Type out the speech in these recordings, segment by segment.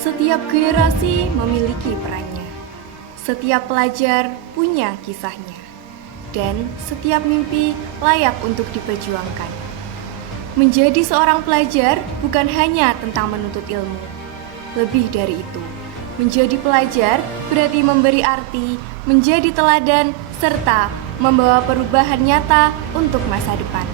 Setiap generasi memiliki perannya. Setiap pelajar punya kisahnya. Dan setiap mimpi layak untuk diperjuangkan. Menjadi seorang pelajar bukan hanya tentang menuntut ilmu. Lebih dari itu, menjadi pelajar berarti memberi arti, menjadi teladan, serta membawa perubahan nyata untuk masa depan.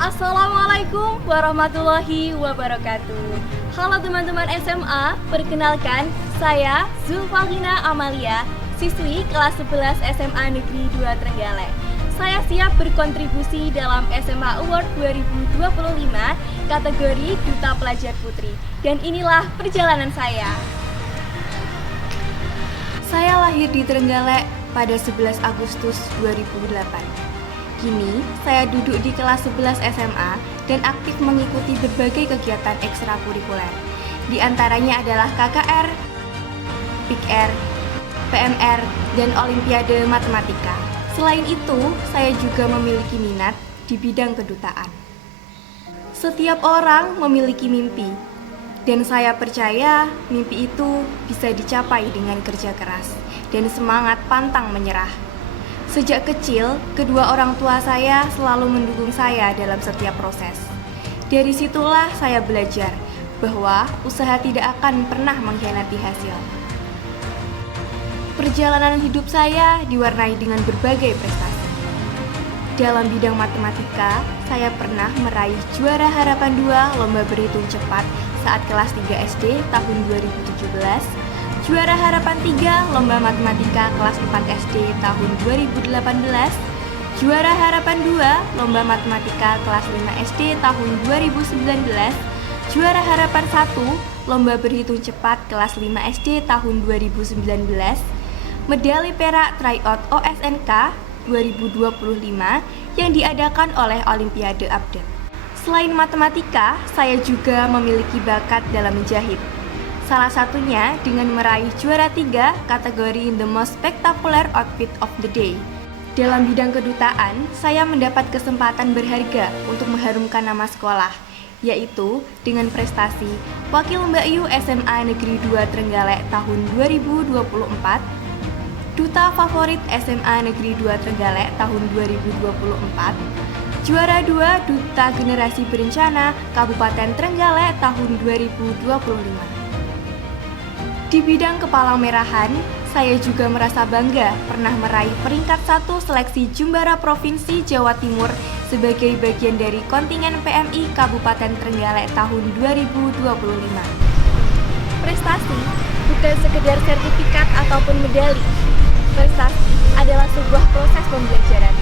Assalamualaikum warahmatullahi wabarakatuh. Halo teman-teman SMA, perkenalkan saya Zulfalina Amalia, siswi kelas 11 SMA Negeri 2 Trenggalek. Saya siap berkontribusi dalam SMA Award 2025 kategori Duta Pelajar Putri. Dan inilah perjalanan saya. Saya lahir di Trenggalek pada 11 Agustus 2008. Kini, saya duduk di kelas 11 SMA dan aktif mengikuti berbagai kegiatan ekstrakurikuler. Di antaranya adalah KKR, PIKR, PMR, dan Olimpiade Matematika. Selain itu, saya juga memiliki minat di bidang kedutaan. Setiap orang memiliki mimpi, dan saya percaya mimpi itu bisa dicapai dengan kerja keras dan semangat pantang menyerah. Sejak kecil, kedua orang tua saya selalu mendukung saya dalam setiap proses. Dari situlah saya belajar bahwa usaha tidak akan pernah mengkhianati hasil. Perjalanan hidup saya diwarnai dengan berbagai prestasi. Dalam bidang matematika, saya pernah meraih juara harapan 2 lomba berhitung cepat saat kelas 3 SD tahun 2017, juara harapan 3 lomba matematika kelas 4 SD tahun 2018, juara harapan 2 lomba matematika kelas 5 SD tahun 2019, juara harapan 1 lomba berhitung cepat kelas 5 SD tahun 2019, medali perak tryout OSNK 2025 yang diadakan oleh Olimpiade Update. Selain matematika, saya juga memiliki bakat dalam menjahit. Salah satunya dengan meraih juara 3 kategori The Most Spectacular Outfit of the Day. Dalam bidang kedutaan, saya mendapat kesempatan berharga untuk mengharumkan nama sekolah, yaitu dengan prestasi Wakil Mbak Yu SMA Negeri 2 Trenggalek tahun 2024, Duta Favorit SMA Negeri 2 Trenggalek tahun 2024, juara 2 Duta Generasi Berencana Kabupaten Trenggalek tahun 2025. Di bidang kepalang merahan, saya juga merasa bangga pernah meraih peringkat 1 seleksi Jumbara Provinsi Jawa Timur sebagai bagian dari kontingen PMI Kabupaten Trenggalek tahun 2025. Prestasi bukan sekedar sertifikat ataupun medali. Prestasi adalah sebuah proses pembelajaran.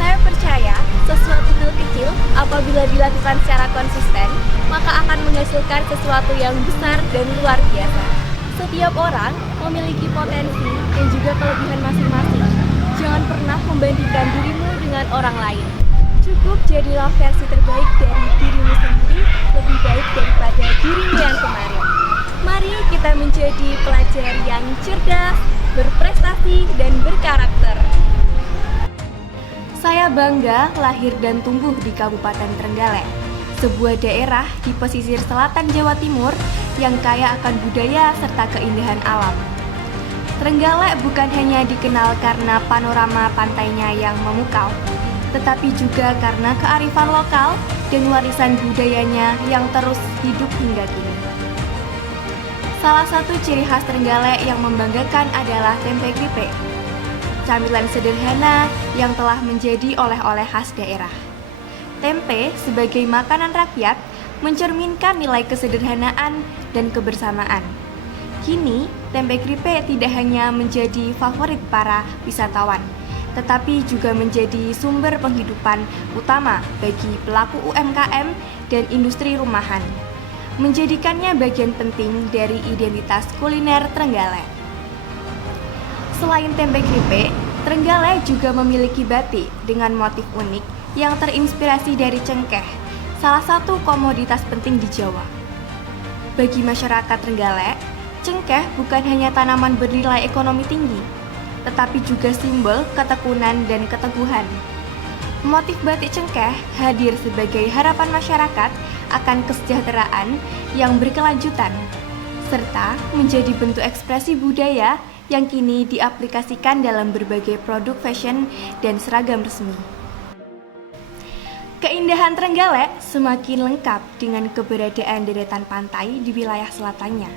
Saya percaya sesuatu hal kecil apabila dilakukan secara konsisten, maka akan menghasilkan sesuatu yang besar dan luar biasa. Setiap orang memiliki potensi dan juga kelebihan masing-masing. Jangan pernah membandingkan dirimu dengan orang lain. Cukup jadilah versi terbaik dari dirimu sendiri, lebih baik daripada dirimu yang kemarin. Mari kita menjadi pelajar yang cerdas, berprestasi, dan berkarakter. Saya bangga lahir dan tumbuh di Kabupaten Trenggalek, sebuah daerah di pesisir selatan Jawa Timur yang kaya akan budaya serta keindahan alam. Trenggalek bukan hanya dikenal karena panorama pantainya yang memukau, tetapi juga karena kearifan lokal dan warisan budayanya yang terus hidup hingga kini. Salah satu ciri khas Trenggalek yang membanggakan adalah tempe kripik, camilan sederhana yang telah menjadi oleh-oleh khas daerah. Tempe sebagai makanan rakyat mencerminkan nilai kesederhanaan dan kebersamaan. Kini, tempe kripik tidak hanya menjadi favorit para wisatawan, tetapi juga menjadi sumber penghidupan utama bagi pelaku UMKM dan industri rumahan, menjadikannya bagian penting dari identitas kuliner Trenggalek. Selain tempe kripik, Trenggalek juga memiliki batik dengan motif unik yang terinspirasi dari cengkeh, salah satu komoditas penting di Jawa. Bagi masyarakat Trenggalek, cengkeh bukan hanya tanaman bernilai ekonomi tinggi, tetapi juga simbol ketekunan dan keteguhan. Motif batik cengkeh hadir sebagai harapan masyarakat akan kesejahteraan yang berkelanjutan, serta menjadi bentuk ekspresi budaya yang kini diaplikasikan dalam berbagai produk fashion dan seragam resmi. Keindahan Trenggalek semakin lengkap dengan keberadaan deretan pantai di wilayah selatannya.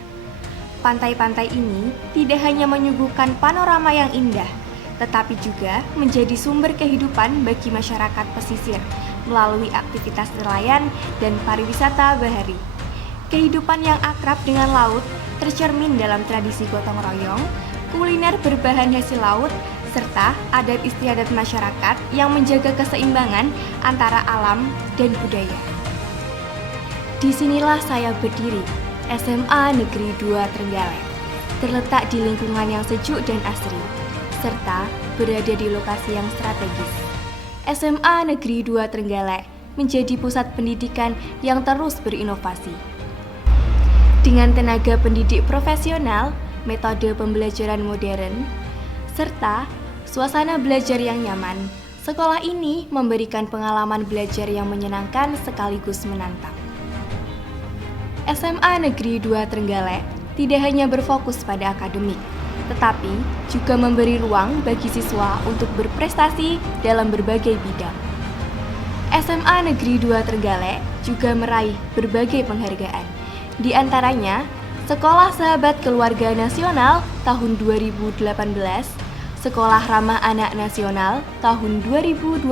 Pantai-pantai ini tidak hanya menyuguhkan panorama yang indah, tetapi juga menjadi sumber kehidupan bagi masyarakat pesisir melalui aktivitas nelayan dan pariwisata bahari. Kehidupan yang akrab dengan laut tercermin dalam tradisi gotong royong, kuliner berbahan hasil laut, serta adat istiadat masyarakat yang menjaga keseimbangan antara alam dan budaya. Disinilah saya berdiri, SMA Negeri 2 Trenggalek, terletak di lingkungan yang sejuk dan asri, serta berada di lokasi yang strategis. SMA Negeri 2 Trenggalek menjadi pusat pendidikan yang terus berinovasi. Dengan tenaga pendidik profesional, metode pembelajaran modern, serta suasana belajar yang nyaman, sekolah ini memberikan pengalaman belajar yang menyenangkan sekaligus menantang. SMA Negeri 2 Trenggalek tidak hanya berfokus pada akademik, tetapi juga memberi ruang bagi siswa untuk berprestasi dalam berbagai bidang. SMA Negeri 2 Trenggalek juga meraih berbagai penghargaan, di antaranya Sekolah Sahabat Keluarga Nasional tahun 2018, Sekolah Ramah Anak Nasional tahun 2022,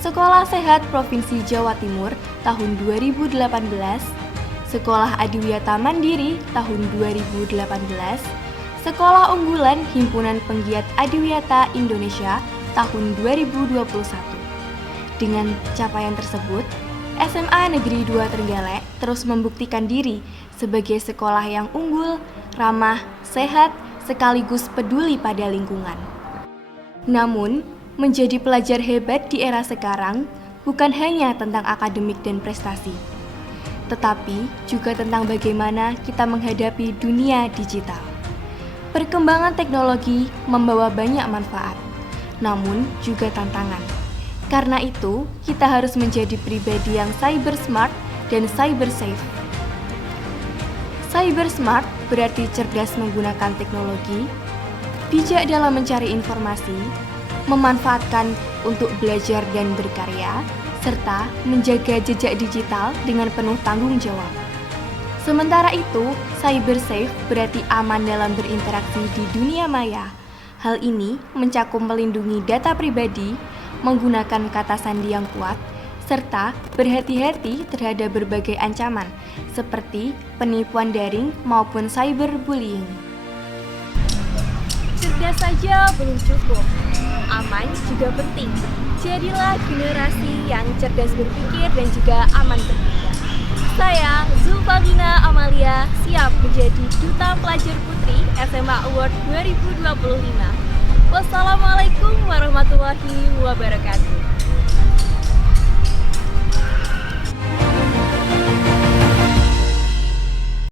Sekolah Sehat Provinsi Jawa Timur tahun 2018, Sekolah Adiwiyata Mandiri tahun 2018, Sekolah Unggulan Himpunan Penggiat Adiwiyata Indonesia tahun 2021. Dengan capaian tersebut, SMA Negeri 2 Trenggalek terus membuktikan diri sebagai sekolah yang unggul, ramah, sehat, sekaligus peduli pada lingkungan. Namun, menjadi pelajar hebat di era sekarang bukan hanya tentang akademik dan prestasi, tetapi juga tentang bagaimana kita menghadapi dunia digital. Perkembangan teknologi membawa banyak manfaat, namun juga tantangan. Karena itu, kita harus menjadi pribadi yang cyber smart dan cyber safe. Cyber smart berarti cerdas menggunakan teknologi, bijak dalam mencari informasi, memanfaatkan untuk belajar dan berkarya, serta menjaga jejak digital dengan penuh tanggung jawab. Sementara itu, cyber safe berarti aman dalam berinteraksi di dunia maya. Hal ini mencakup melindungi data pribadi, menggunakan kata sandi yang kuat, serta berhati-hati terhadap berbagai ancaman seperti penipuan daring maupun cyberbullying. Cerdas saja belum cukup, aman juga penting. Jadilah generasi yang cerdas berpikir dan juga aman berpikir. Saya, Zulfalina Amalia, siap menjadi Duta Pelajar Putri SMA Award 2025. Wassalamualaikum warahmatullahi wabarakatuh.